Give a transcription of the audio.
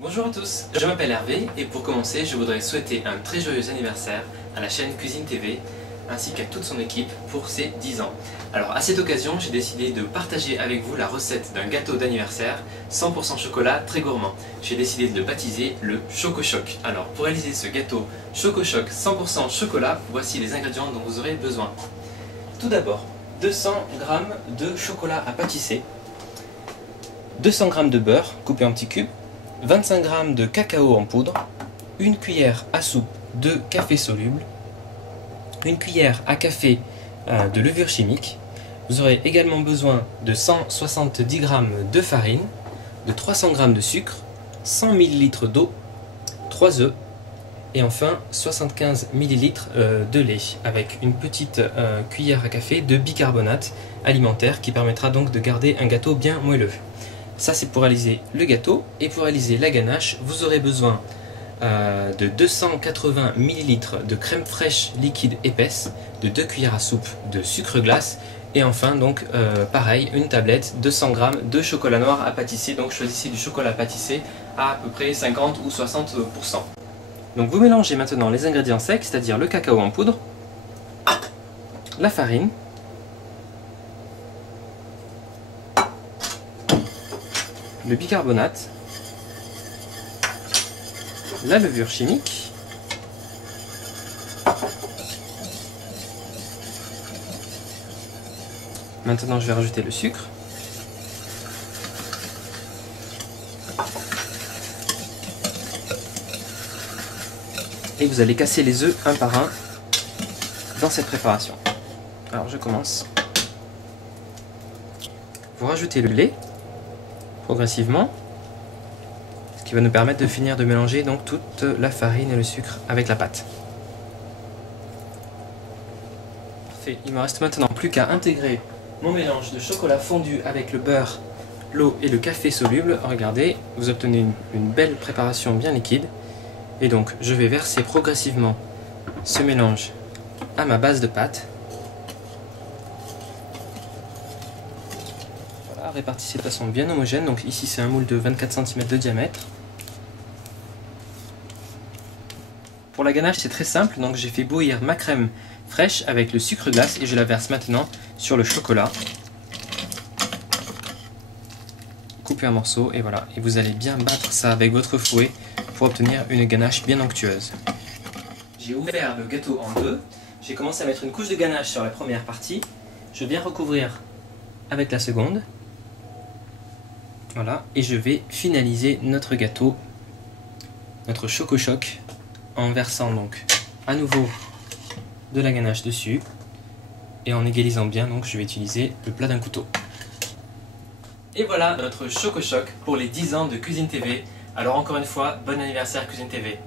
Bonjour à tous, je m'appelle Hervé et pour commencer je voudrais souhaiter un très joyeux anniversaire à la chaîne Cuisine TV ainsi qu'à toute son équipe pour ses 10 ans. Alors à cette occasion j'ai décidé de partager avec vous la recette d'un gâteau d'anniversaire 100% chocolat très gourmand. J'ai décidé de le baptiser le Choco Choc. Alors pour réaliser ce gâteau Choco Choc 100% chocolat, voici les ingrédients dont vous aurez besoin. Tout d'abord 200 g de chocolat à pâtisser, 200 g de beurre coupé en petits cubes, 25 g de cacao en poudre, une cuillère à soupe de café soluble, une cuillère à café de levure chimique. Vous aurez également besoin de 170 g de farine, de 300 g de sucre, 100 ml d'eau, 3 œufs et enfin 75 ml de lait avec une petite cuillère à café de bicarbonate alimentaire qui permettra donc de garder un gâteau bien moelleux. Ça c'est pour réaliser le gâteau, et pour réaliser la ganache, vous aurez besoin de 280 ml de crème fraîche liquide épaisse, de 2 cuillères à soupe de sucre glace, et enfin donc pareil, une tablette de 100 g de chocolat noir à pâtisser. Donc choisissez du chocolat pâtissé à peu près 50 ou 60%. Donc vous mélangez maintenant les ingrédients secs, c'est-à-dire le cacao en poudre, la farine, le bicarbonate, la levure chimique, maintenant je vais rajouter le sucre, et vous allez casser les œufs un par un dans cette préparation. Alors je commence. Vous rajoutez le lait progressivement, ce qui va nous permettre de finir de mélanger donc toute la farine et le sucre avec la pâte. Parfait. Il me reste maintenant plus qu'à intégrer mon mélange de chocolat fondu avec le beurre, l'eau et le café soluble. Regardez, vous obtenez une belle préparation bien liquide. Et donc je vais verser progressivement ce mélange à ma base de pâte. Répartissez de façon bien homogène. Donc ici c'est un moule de 24 cm de diamètre. Pour la ganache c'est très simple, donc j'ai fait bouillir ma crème fraîche avec le sucre glace et je la verse maintenant sur le chocolat coupé en morceaux, et voilà, et vous allez bien battre ça avec votre fouet pour obtenir une ganache bien onctueuse. J'ai ouvert le gâteau en deux, j'ai commencé à mettre une couche de ganache sur la première partie, je viens recouvrir avec la seconde. Voilà, et je vais finaliser notre gâteau, notre Choco Choc, en versant donc à nouveau de la ganache dessus et en égalisant bien. Donc je vais utiliser le plat d'un couteau. Et voilà notre Choco Choc pour les 10 ans de Cuisine TV. Alors encore une fois, bon anniversaire Cuisine TV.